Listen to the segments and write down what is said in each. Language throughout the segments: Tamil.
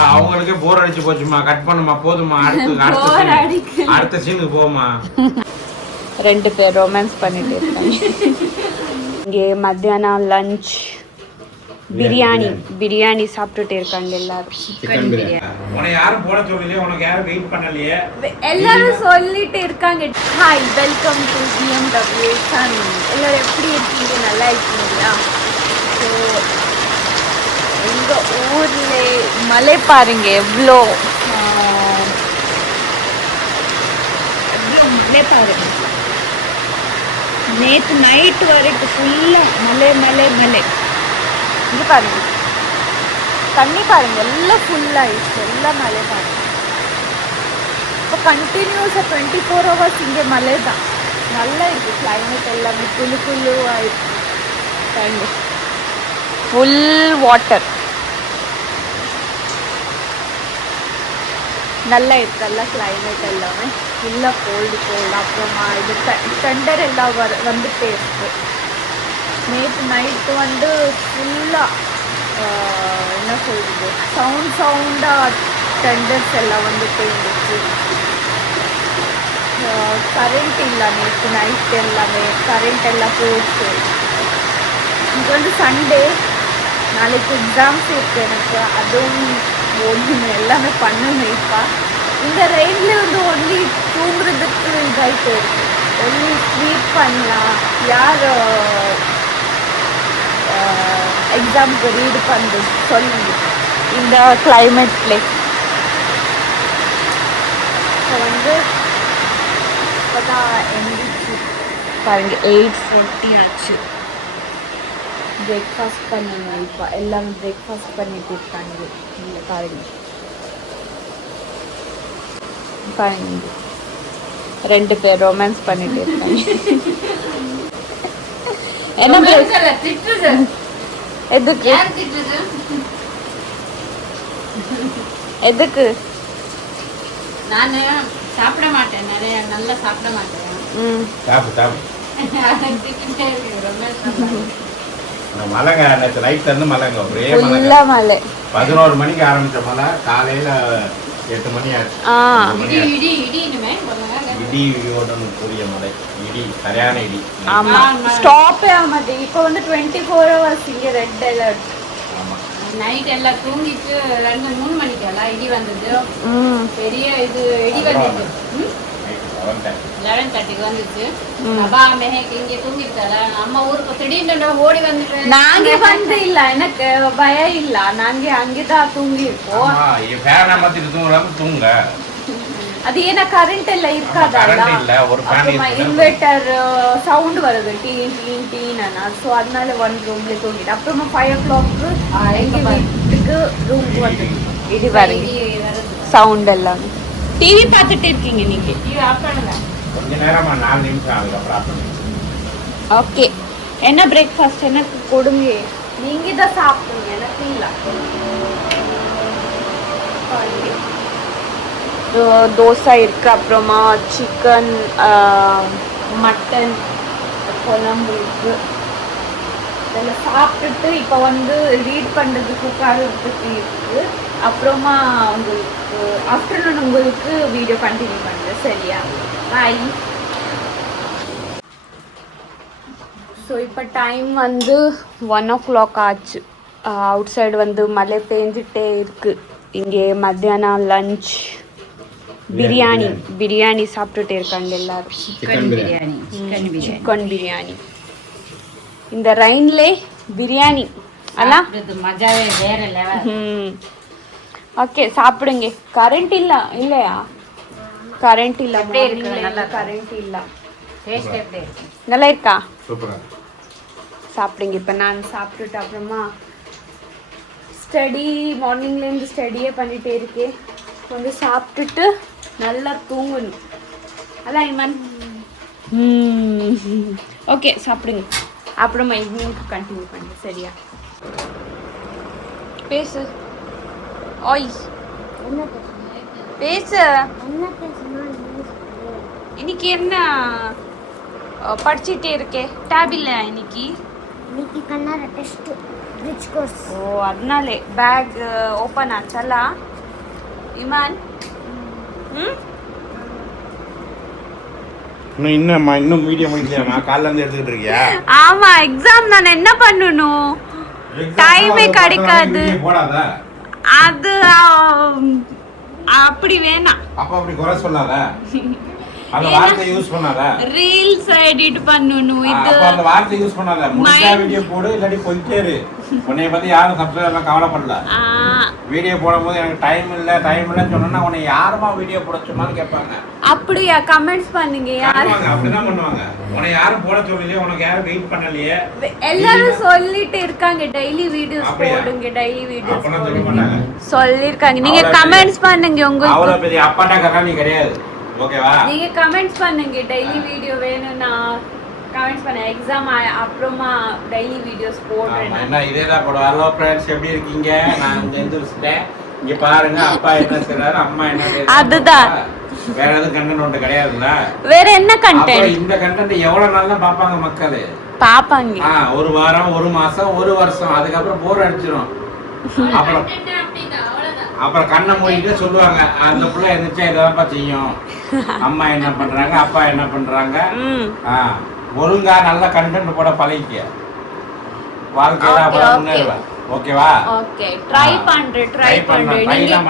அவங்களுக்கே போர் அடிச்சு போச்சுமா, கட் பண்ணுமா, போதுமா, அடுத்த சீனுக்கு போமா. 2 பேர் ரொமான்ஸ் பண்ணிட்டு இருக்காங்க. இங்கே மத்தியானம் லஞ்ச் பிரியாணி சாப்பிட்டுட்டு இருக்காங்க எல்லாரும். உன்னை யாரும் போட சொல்லலையே, உனக்கு யாரும் வெயிட் பண்ணலையே, எல்லாரும் சொல்லிட்டு இருக்காங்க. Hi, welcome to BMW son. எல்லாரும் எப்படி இருக்கீங்க? நல்லா இருக்கீங்களா? ஸோ எங்கள் ஊரில் மலை பாருங்க, எவ்வளோ மலை பாருங்க. நேற்று நைட்டு வரைக்கும் ஃபுல்லாக மலை. இங்கே பாருங்க, தண்ணி பாருங்க, எல்லாம் ஃபுல்லாகிடுச்சு, எல்லாம் மலை பாருங்க. இப்போ கண்டினியூஸாக 24 hours இங்கே மலை தான். நல்லா இருக்குது கிளைமேட், எல்லாமே குழு ஆயிடுச்சு. ஃபுல் வாட்டர், நல்லா இருக்கு. நல்லா கிளைமேட் எல்லாமே ஃபுல்லாக கோல்டு. அப்புறமா இது டெண்டர் எல்லாம் வந்துட்டே இருக்கு. நேற்று நைட்டு வந்து ஃபுல்லாக என்ன சொல்கிறது, சவுண்டாக டெண்டர்ஸ் எல்லாம் வந்துட்டே இருந்துச்சு. கரண்ட் இல்லை நேற்று நைட்டு, எல்லாமே கரண்ட் எல்லாம் போயிடுச்சு. இங்கே வந்து சண்டே, நாளைக்கு எக்ஸாம்ஸ் இருக்குது எனக்கு, அதுவும் ஓடணும், எல்லாமே பண்ணணும். இப்போ இந்த ரெயினில் வந்து ஒன்லி தூங்குறதுக்கு இதாகிட்டு இருக்கு. ஒன்லி ஸ்லீப் பண்ணலாம், யார் எக்ஸாமுக்கு ரீடு பண்ணுறது சொல்லுங்க இந்த கிளைமேட்ல. இப்போ வந்து இப்போதான் எந்திரிச்சு பாருங்க, 8:40 ஆச்சு. பிரேக்ஃபாஸ்ட் பண்ணணும். இப்போ எல்லாம் பிரேக்ஃபாஸ்ட் பண்ணிட்டு இருக்காங்க. இல்லை பாருங்க 2 பேர் ரொமான்ஸ் பண்ணிட்டு இருக்காங்க. என்ன எதுக்கு நான் சாப்பிட மாட்டேன், நிறைய நல்லா சாப்பிட மாட்டேன். மழைங்க, நேற்று நைட்ல இருந்து மழைங்க, ஒரே மழை. 11 மணிக்கு ஆரம்பிச்ச மழை, காலையில 8 மணி ஆச்சு. இடியோட மழை, இடி, சரியான இடி. ஆமா, ஸ்டாப்பே ஆக மாட்டேங்குது. இப்போ வந்து 24 hours இங்க ரெட் அலர்ட். ஆமா, நைட் எல்லாம் தூங்கிட்டு 2-3 மணிக்கு எல்லாம் இடி வந்தது. பெரிய இது இடி வந்தது. 11:30 வந்துச்சு. அப்பா மெஹேக்கு இங்கே தூங்கிட்டால, நம்ம ஊருக்கு திடீர்னு ஓடி வந்துட்டு. நாங்க வந்து இல்ல, எனக்கு பயம் இல்ல, நாங்க அங்கேதான் தூங்கி இருக்கோம். தூங்க அது ஏன்னா கரண்ட் எல்லாம் இருக்காதா, இன்வெர்டர் சவுண்ட் வருது டீனா. ஸோ அதனால 1 ரூம்ல தூங்கிட்டு, அப்புறமா 5 o'clock எங்க வீட்டுக்கு ரூமுக்கு வந்து இடி வருது, சவுண்ட் எல்லாம். டிவி பார்த்துட்டு இருக்கீங்க நீங்க? டிவி ஆஃப் பண்ணுங்க. கொஞ்ச நேரமா 4 நிமிஷம் ஆகுது, அப்புறம் ஆஃப் பண்ணுங்க. ஓகே, என்ன பிரேக்ஃபாஸ்ட் எனக்கு கொடுங்க, நீங்க தான் சாப்பிடுங்க, எனக்கு இல்ல. தோசை இருக்கு, அப்புறமா சிக்கன், மட்டன் குழம்பு இருக்கு. இதெல்லாம் சாப்பிட்டுட்டு இப்போ வந்து ரீட் பண்ணுறதுக்கு உட்காரத்துக்கு இருக்கு. அப்புறமா உங்களுக்கு ஆஃப்டர்நூன் உங்களுக்கு வீடியோ கண்டினியூ பண்ணுறேன், சரியா? பாய். ஸோ இப்போ டைம் வந்து 1 o'clock ஆச்சு. அவுட் சைடு வந்து மழை பெஞ்சிட்டே இருக்கு. இங்கே மத்தியானம் லஞ்ச் பிரியாணி சாப்பிட்டுட்டு இருக்காங்க எல்லாரும். சிக்கன் பிரியாணி இந்த ரெயின்லே பிரியாணி அதான் மஜாவே வேற லெவல். ஓகே, சாப்பிடுங்க. கரண்ட் இல்லையா? கரண்ட் இல்ல, கரண்ட் இல்ல. டேஸ்ட் எப்படி இருக்கு? நல்லா இருக்கா? சூப்பரா. சாப்பிடுங்க. இப்போ நான் சாப்பிட்டுட்டு அப்புறமா ஸ்டடி, மார்னிங்லேருந்து ஸ்டடியே பண்ணிகிட்டே இருக்கேன். கொஞ்சம் சாப்பிட்டுட்டு நல்லா தூங்கணும். அதான் இமன். ஓகே, சாப்பிடுங்க. அப்புறமா ஈவினிங்க்கு கண்டினியூ பண்ணுங்க, சரியா? பேசு. ஓய், பேசு. இன்னைக்கு என்ன படிச்சுட்டே இருக்கே? டேப் இல்ல இன்னைக்கு? இன்னைக்கு கண்ணார டெஸ்ட். Rich course. ஓ அதனாலே பேக் ஓப்பன் ஆச்சல்ல இமான்? இன்னும் வீடியோ முடிக்கலையா? காலைல இருந்து எடுத்துக்கிட்டு இருக்கியா? ஆமா எக்ஸாம் நான் என்ன பண்ணணும், டைமே கிடைக்காது. அது அப்படி வேணாம். அப்ப அப்படி குறை சொல்லாத, அந்த வார்த்தை யூஸ் பண்ணாத. ரீல்ஸ் எடிட் பண்ணனும். இது அப்ப அந்த வார்த்தை யூஸ் பண்ணாத. முடிச்சா வீடியோ போடு, இல்லடி போயிட்டே இரு. உன்னை பத்தி யாரும் சப்ஸ்கிரைபர்லாம் கவலைப்படல. வீடியோ போடும்போது எனக்கு டைம் இல்லன்னு சொன்னா உன்னை யாருமா வீடியோ போட சொன்னாலும் கேட்பாங்க. அப்படியா? கமெண்ட்ஸ் பண்ணுங்க. யாரும் அப்படிதான் பண்ணுவாங்க. உன்னை யாரும் போட சொல்லலையே, உனக்கு யாரும் வெயிட் பண்ணலையே, எல்லாரும் சொல்லிட்டு இருக்காங்க. டெய்லி வீடியோஸ் போடுங்க, டெய்லி வீடியோஸ் போடுங்க சொல்லிருக்காங்க. நீங்க கமெண்ட்ஸ் பண்ணுங்க. உங்களுக்கு அவ்வளவு பெரிய அப்பாட்டாக்கா நீ கிடையாது. ஓகேவா? நீங்க கமெண்ட்ஸ் பண்ணுங்க. டெய்லி வீடியோ வேணும்னா கமெண்ட்ஸ் பண்ண. எக்ஸாம் அப்புறமா டெய்லி வீடியோஸ் போடுறேன். என்ன இதேதான் போடுவோம். ஹலோ ஃப்ரெண்ட்ஸ், எப்படி இருக்கீங்க? நான் இங்க எந்திரிச்சிட்டேன். இங்க பாருங்க அப்பா என்ன செய்றாரு, அம்மா என்ன செய்றாங்க. அதுதான். வேற எதுவும் கண்டென்ட் ஒன்று கிடையாதுல்ல. வேற என்ன கண்டென்ட்? இந்த கண்டென்ட் எவ்வளவு நாள் தான் பாப்பாங்க மக்கள்? பாப்பாங்க. ஒரு வாரம், ஒரு மாசம், ஒரு வருஷம். அதுக்கப்புறம் போர் அடிச்சிடும். அப்புறம் கண்ணை மூடிட்டு சொல்லுவாங்க, அந்த புள்ள எந்திரிச்சா இதெல்லாம் செய்யும். அம்மா என்ன பண்றாங்க, அப்பா என்ன பண்றாங்க. ஒழுங்கா நல்ல கண்டென்ட் போட பழகிக்க. வாழ்க்கையில அப்புறம் முன்னேறுவ. ஓகேவா? ஓகே, ட்ரை பண்றேன். நீங்க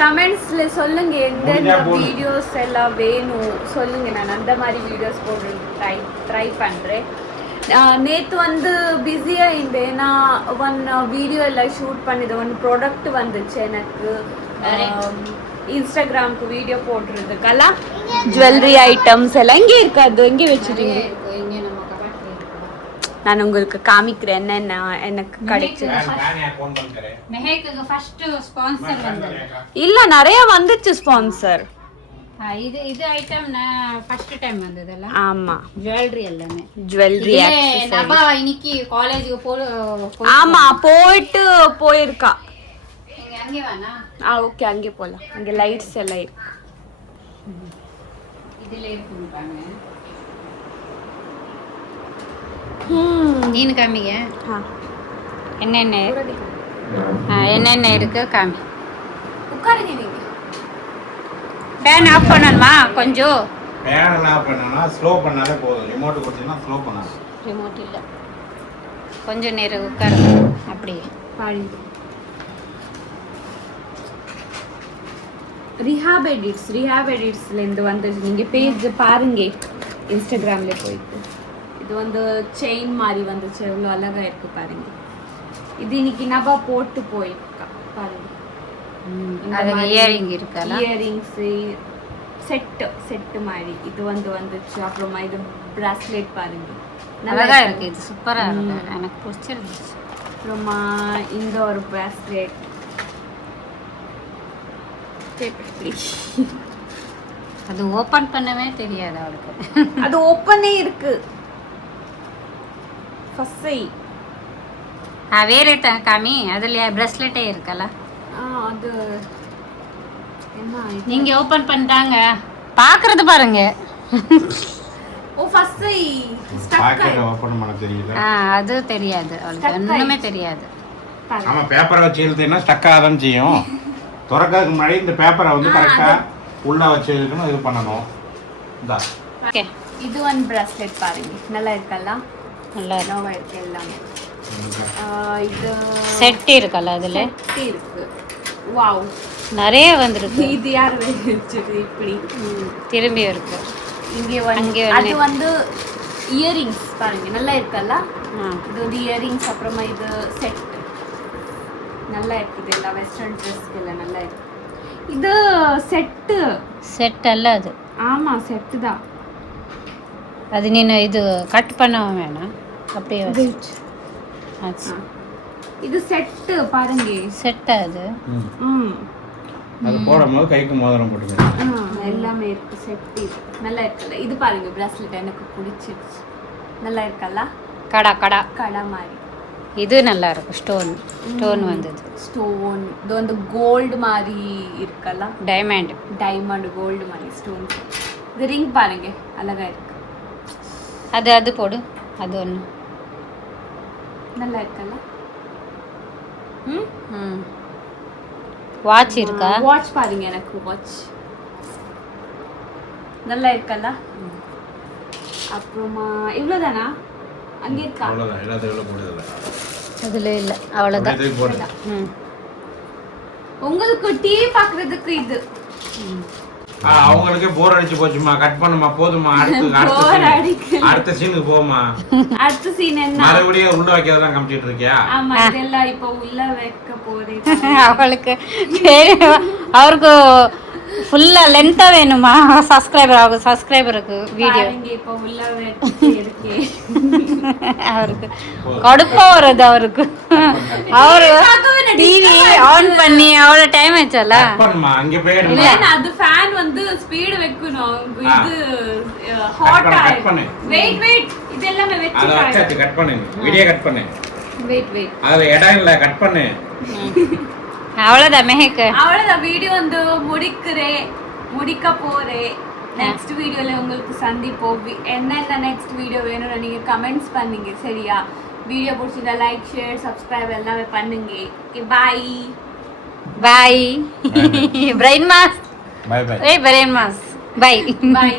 கமெண்ட்ஸ்ல சொல்லுங்க எந்த வீடியோஸ் எல்லாம் வேணும் சொல்லுங்க. நான் அந்த மாதிரி வீடியோஸ் போடுறேன். ட்ரை பண்றேன். நேற்று வந்து பிஸியாக இருந்தேன். நான் ஒன் வீடியோ எல்லாம் ஷூட் பண்ணிது. ஒன் ப்ராடக்ட் வந்துச்சு எனக்கு இன்ஸ்டாகிராமுக்கு வீடியோ போட்டுறதுக்கெல்லாம். ஜுவல்லரி ஐட்டம்ஸ் எல்லாம் இங்கே இருக்காது. எங்கே வச்சுட்டீங்க? நான் உங்களுக்கு காமிக்கிறேன் என்னென்ன எனக்கு கிடைச்சது. இல்லை நிறைய வந்துச்சு ஸ்பான்சர். இது ஐட்டம் நான் ஃபர்ஸ்ட் டைம் வந்ததல்ல. ஆமா, ஜுவல்லரி எல்லாமே ஜுவல்லரி. நபா இன்னைக்கு காலேஜுக்கு ஆமா போயிட்டு போயிருக்கா. நீங்க அங்கே வானா? ஓகே, அங்கே போலாம். அங்கே லைட்ஸ் எல்லாம் இருக்கு. இதுல இருக்குங்க. நீனு காமிங்க. என்னென்ன இருக்கு காமி. உட்காருங்க. நீங்க ஃபேன் ஆஃப் பண்ணணுமா? கொஞ்சம் ஃபேன் ஆஃப் பண்ணனும்னா ஸ்லோ பண்ணாலே போதும். ரிமோட் கொடுத்தீங்கன்னா ஸ்லோ பண்ணாத. ரிமோட் இல்ல. கொஞ்ச நேரம் உட்காருங்க. அப்படியே பாடி. ரிஹாப் எடிட்ஸ்ல இருந்து வந்து நீங்க பேஜ் பாருங்க இன்ஸ்டாகிராம்ல போயிட்டு. இது வந்து செயின் மாதிரி வந்துச்சு. எவ்வளோ அழகா இருக்கு பாருங்க. இது இன்னைக்கு நபா போட்டு போயிருக்கா பாருங்க. இயரிங் இருக்கல. இயரிங்ஸ் செட் மாதிரி இது வந்துச்சு. அப்புறமா இது பிராஸ்லெட் பாருங்க, அழகா இருக்கு. இது சூப்பரா இருக்கு, எனக்கு பிடிச்சிருந்துச்சு. அப்புறமா இந்த ஒரு பிராஸ்லெட். அது ஓபன் பண்ணவே தெரியாது அவளுக்கு. அது ஓப்பனே இருக்கு. ஃபஸ்ஸை வேற காமி. அதுல பிராஸ்லெட்டே இருக்கல. அது என்ன நீங்க ஓபன் பண்ணிட்டாங்க பாக்குறது பாருங்க. ஓ ஃபஸ்ஸை பாக்கெட் ஓபன் பண்ண தெரியல. அது தெரியாது அவளுக்கு, ஒண்ணுமே தெரியாது. ஆமா, பேப்பரை வச்சு எழுதினா ஸ்டக் ஆகாதான் செய்யும். திறக்கிறதுக்கு முன்னாடி இந்த பேப்பரை வந்து கரெக்டா உள்ள வச்சு இருக்கணும். இது பண்ணணும். இதா ஓகே. இது ஒன் பிராஸ்லெட் பாருங்க, நல்லா இருக்கல்ல. நல்லா நோவா இருக்கு எல்லாமே. இது செட் இருக்கல. அதுல செட் இருக்கு. வாவ், நிறைய வந்திருக்கு. இது யார் வெச்சது இப்படி திரும்பி இருக்கு. இங்கே அது வந்து இயரிங்ஸ் பாருங்க, நல்லா இருக்கல்ல. இது ஒரு இயரிங்ஸ். அப்புறமா இது செட் நல்லா இருக்குது. எல்லாம் வெஸ்டர்ன் ட்ரெஸ்க்கு எல்லாம் நல்லா இருக்கு. இது செட் அல்ல அது. ஆமா, செட் தான் அது. நீ இது கட் பண்ண வேணாம், அப்படியே வச்சு. இது செட் பாருங்க. செட் அது. அது போடும்போது கைக்கு மோதிரம் போட்டுக்கணும். எல்லாமே இருக்கு. செட் இது நல்லா இருக்குல்ல. இது பாருங்க பிராஸ்லெட் எனக்கு பிடிச்சிருச்சு. நல்லா இருக்கல்ல. கடா மாதிரி. இது நல்லா இருக்கு. ஸ்டோன் வந்தது. ஸ்டோன் இது வந்து கோல்டு மாதிரி இருக்கல்ல. டைமண்ட் கோல்டு மாதிரி ஸ்டோன். இது ரிங் பாருங்க, அழகா இருக்கு. அது போடு. அது ஒன்று நல்லா இருக்கல்ல. வாட்ச் இருக்கா? வாட்ச் பாருங்க, எனக்கு வாட்ச் நல்லா இருக்கல்ல. அப்புறமா இவ்வளோதானா? அங்கே இருக்கா? அவ்வளோதான், எல்லாத்தையும் எவ்வளோ போடுதில்ல. அதுல இல்ல, அவ்வளோதான். போடுது. உங்களுக்கு டிவி பார்க்கறதுக்கு இது. அவங்களுக்கே போர் அடிச்சு போச்சுமா, கட் பண்ணுமா, போதுமா, அடுத்த சீனுக்கு போமா. அடுத்த சீன் என்ன? மறுபடியும் உள்ள வைக்கிறதெல்லாம் காமிச்சிட்டு இருக்கியா? ஆமா, இதெல்லாம் இப்போ உள்ள வைக்க போறேன். அவளுக்கு அவருக்கு ஃபுல்லா லென்த்தா வேணுமா? சப்ஸ்கிரைபருக்கு வீடியோ இப்போ உள்ள வச்சு இருக்கேன். அவருக்கு கடுப்பா வருது. அவருக்கு அவரு டிவி ஆன் பண்ணி அவ்வளோ டைம் ஆச்சுல்ல. பண்ணுமா, அங்க போயிடு. இல்ல, அது ஃபேன் வந்து ஸ்பீடு வைக்கணும். இது ஹாட் கட் பண்ணு. வெயிட் இதெல்லாம் வெச்சு அத வச்சு கட் பண்ணு. வீடியோ கட் பண்ணு. வெயிட் அதுல இடம் இல்ல, கட் பண்ணு. அவ்வளோதான் மெஹக்கு. அவ்வளோதான், வீடியோ வந்து முடிக்க போறேன். நெக்ஸ்ட் வீடியோல உங்களுக்கு சந்திப்போம். என்னென்ன நெக்ஸ்ட் வீடியோ வேணும்னு நீங்க கமெண்ட்ஸ் பண்ணுங்க, சரியா? வீடியோ பிடிச்சிருந்தா லைக், ஷேர், சப்ஸ்கிரைப் எல்லாமே பண்ணுங்க. Okay, bye bye. Brain mass. Bye bye. Brain mass. Bye. By.